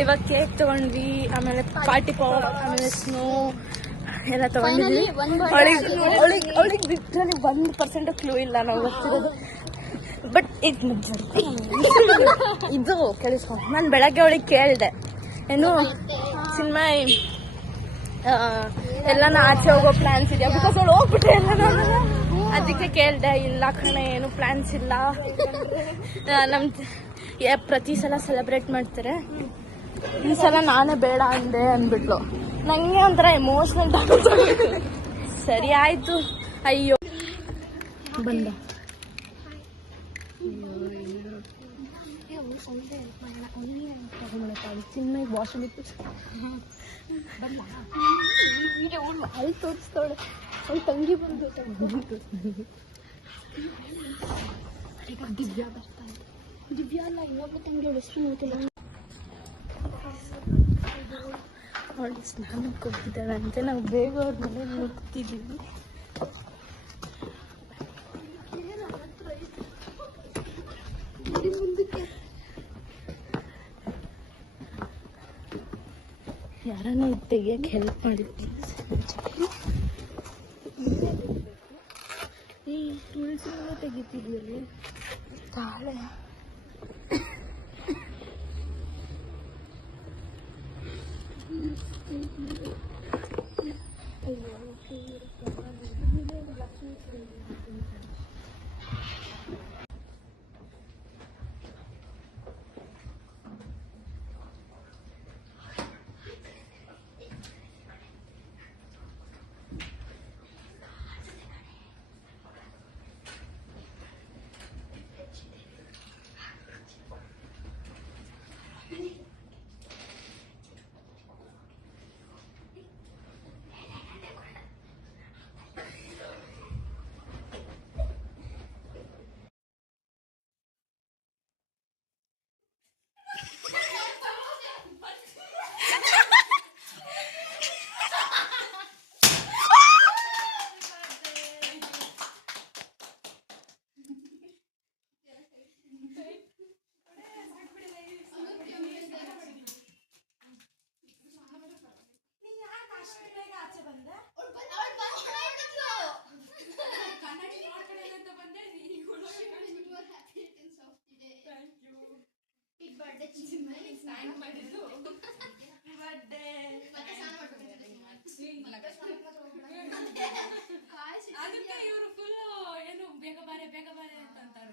ಇವಾಗ ಕೇಕ್ ತಗೊಂಡ್ವಿ, ಆಮೇಲೆ ಪಾರ್ಟಿ ಪಾಪ್, ಆಮೇಲೆ ಸ್ನೋ ಎಲ್ಲ ತಗೊಂಡಿದ್ವಿ. ಅವಳಿಗೆ ಲಿಟ್ರಲಿ 1% ಕ್ಲೂ ಇಲ್ಲ ನಾವು ಗೊತ್ತಿರೋದು. ಬಟ್ ಇದು ಕೇಳಿಸ್ಕೊ, ನಾನು ಬೆಳಗ್ಗೆ ಅವಳಿಗೆ ಕೇಳಿದೆ ಏನು ಸಿನಿಮಾ ಎಲ್ಲಾನ ಆಚೆ ಹೋಗೋ ಪ್ಲಾನ್ಸ್ ಇದೆಯಾ, ಬಿಕಾಸ್ ಅವಳು ಹೋಗ್ಬಿಟ್ರೆ ಎಲ್ಲ ನಾನು ಅದಕ್ಕೆ ಕೇಳಿದೆ. ಇಲ್ಲ ಕಣೆ, ಏನು ಪ್ಲಾನ್ಸ್ ಇಲ್ಲ, ನಮ್ಮ ಪ್ರತಿ ಸಲ ಸೆಲೆಬ್ರೇಟ್ ಮಾಡ್ತಾರೆ, ಈ ಸಲ ನಾನೇ ಬೇಡ ಅಂದೆ ಅಂದ್ಬಿಟ್ಲು. ನಂಗೆ ಒಂಥರ ಎಮೋಷನಲ್ ಡ್ಯಾಮೇಜ್. ಸರಿ ಆಯ್ತು. ಅಯ್ಯೋ ಬಂದ ಚಿನ್ನ ವಾಷಿಂಗ್ ಅಲ್ಲಿ ತೋರಿಸ್ತಾಳೆ ಅವ್ಳ ತಂಗಿ ಬಂದು ದಿವ್ಯಾ ಬರ್ತಾಳೆ. ದಿವ್ಯಾ ಅಲ್ಲ, ಇನ್ನೊಬ್ಬ ತಂಗಿ ಹೆಸರು ನೋಡ್ತಿಲ್ಲ. ಅವಳು ಸ್ನಾನಕ್ಕೆ ಹೋಗಿದ್ದಾಳಂತೆ. ನಾವು ಬೇಗ ಅವ್ರ ಮನೆ ನೋಡ್ತಿದ್ದೀವಿ. ಯಾರನ್ನ ತೆಗಿಯಕ್ಕೆ ಹೆಲ್ಪ್ ಮಾಡಿದ್ವಿ. ಈ ತುಳಸಿ ತೆಗಿತಿದ್ವಿ ತಾಳೆ. ಅದಕ್ಕೆ ಇವರು ಫುಲ್ ಏನು ಬೇಗ ಬಾರೆ ಅಂತಾರೆ.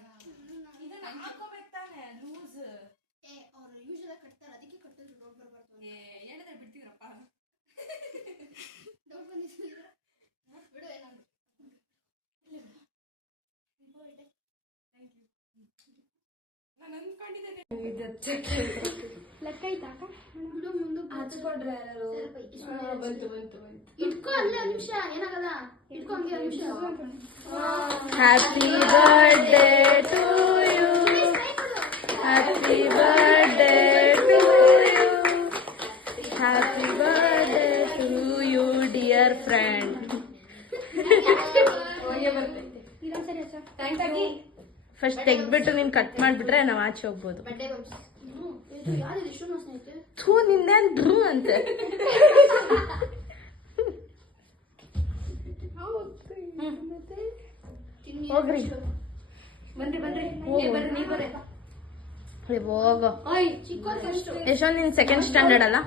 ಇದನ್ನ ಹಾಕೋಬೇಕು ತಾನೆ ಲೂಸ್. ಅವ್ರು ಯೂಶಲ್ ಕಟ್ತಾರೆ, ಅದಕ್ಕೆ ಕಟ್ಟಿದ್ರು ರೋಡ್ ಬರಬಾರ್ದು. ಹೇಳಿದ್ರೆ ಬಿಡ್ತೀರಪ್ಪ. ಡೌಟ್ ಬಂದಿದ್ದೀರಾ ಬಿಡು. ಏನಾದ್ರು ನಾನು ಅನ್ಕೊಂಡಿದ್ದೇನೆ ಲೆಕ್ಕ ಐತಾ ಬಿಡು. ಮುಂದೆ ಹಚ್ಕೊಡ್ರೆ ಬಂತು ಇಟ್ಕೋ. ಅಲ್ಲೇ ಒಂದು ನಿಮಿಷ ಏನಾಗಲ್ಲ, ಇಟ್ಕೊ ಹಂಗೆ ಒಂದು ನಿಮಿಷ. Happy birthday to you, happy birthday to you, happy birthday to you dear friend. First ತೆಗ್ಬಿಟ್ಟು ನೀನ್ ಕಟ್ ಮಾಡ್ಬಿಟ್ರೆ ನಾವ್ ಆಚೆ ಹೋಗ್ಬೋದು. ಥೂ ನಿನ್ನೇನ್ ಡ್ರೂ ಅಂತೆ. ಹೋಗ್ರಿ ಹೋಗೋ. ಯಶವಂತ್, ನೀನ್ ಸೆಕೆಂಡ್ ಸ್ಟ್ಯಾಂಡರ್ಡ್ ಅಲ್ಲ?